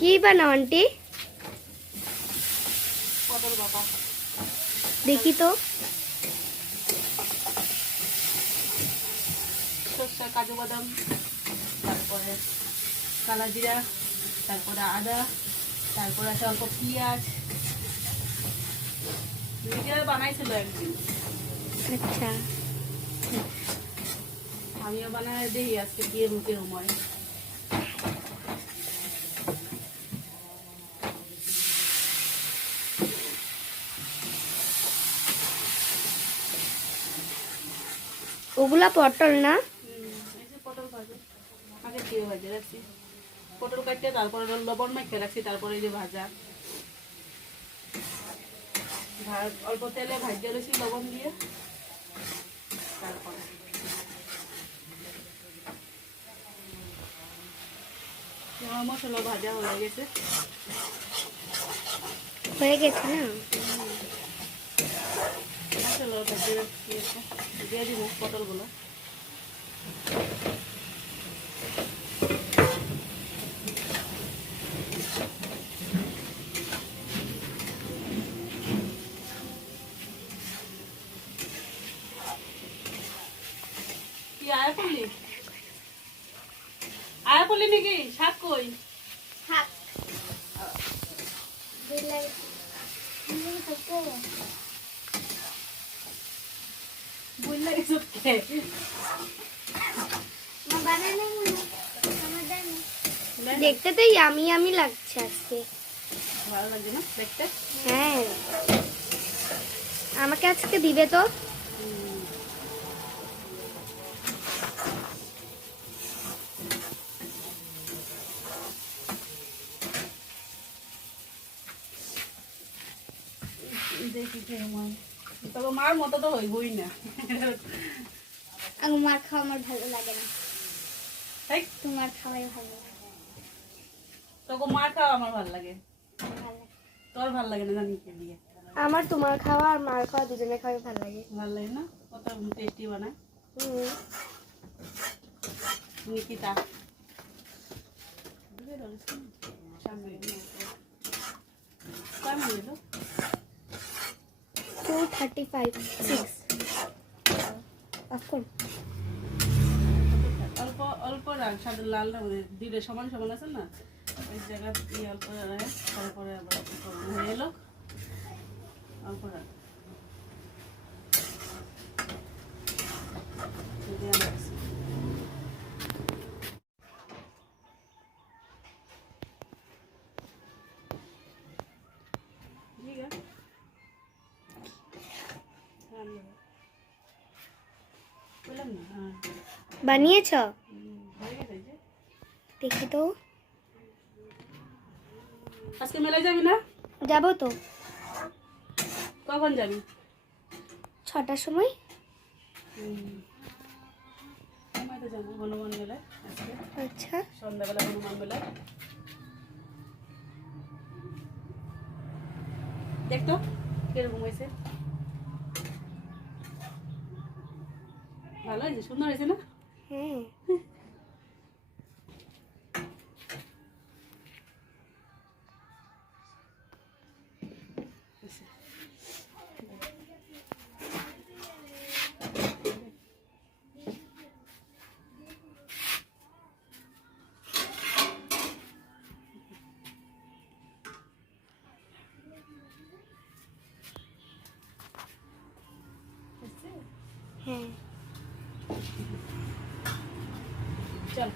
কি বানাও আন্টি? পটল বাটা। দেখি তো। সরষে, কাজু বাদাম, তারপরে কালা জিরা, তারপরে আদা, তারপরে আছে অল্প পেঁয়াজ। নিজেরা বানাইছিল একদিন, আচ্ছা, আমিও বানাই দিই আজকে দিয়ে রুটি রুমায়। ওগুলা পটল না? এই যে পটল ভাজা, আগে দিয়ে ভাজে রাখছি। পটল কাটতে তারপরে লবণ মাখিয়ে রাখছি, তারপরে এই যে ভাজা অল্প তেলে ভাজিয়ে রয়েছি লবণ দিয়ে। তারপরে মশলা ভাজা হয়ে গেছে। হয়ে গেছে না? মশলা ভাজিয়ে দিয়ে দিব পটলগুলো। কি আয়া করলি? আয়া করলি নাকি? শাক কই? শাক বুঝলা কিছু কে? দেখতে তো ইয়ামি ইয়ামি লাগছে আজকে। ভালো লাগছে না দেখতে? হ্যাঁ, আমাকে আজকে দিবে তো? দেখি কেমন, তবে মার মতো তো হইবই না। আমার খাওয়া আমার ভালো লাগে না, তাই তোমার খাওয়াই ভালো লাগে। তোকে মার খাওয়া আমার ভালো লাগে, তোর ভালো লাগে না জানি কে দিয়ে। আমার তোমার খাওয়া আর মার খাওয়া দুজনে খাওয়াই ভালো লাগে। ভালো লাগে না? কত টেস্টি বানায় হুম। নিকিতা। কেমন এলো? 235 6 এখন অল্প অল্প রাখ, সাদা লাল না দিলে সমান সমান আছে না, ওই জায়গা দিয়ে অল্প রাখ, তারপরে আবার হয়ে এলো অল্প রাখ। যদি আমার ঠিক আছে বললাম না। হ্যাঁ বানিয়েছ? হয়ে গেছে। যে দেখি তো। আজকে মেলায় যাবি না? যাবো তো। কখন যাবি? 6টার সময়। আমি তো যাবো হনুমান মেলায় আজকে, আচ্ছা, সন্ধ্যাবেলা হনুমান মেলায়। দেখতো কিরকম হয়েছে? ভালো হয়েছে, সুন্দর হয়েছে না? হ্যাঁ। হ্যাঁ। চল।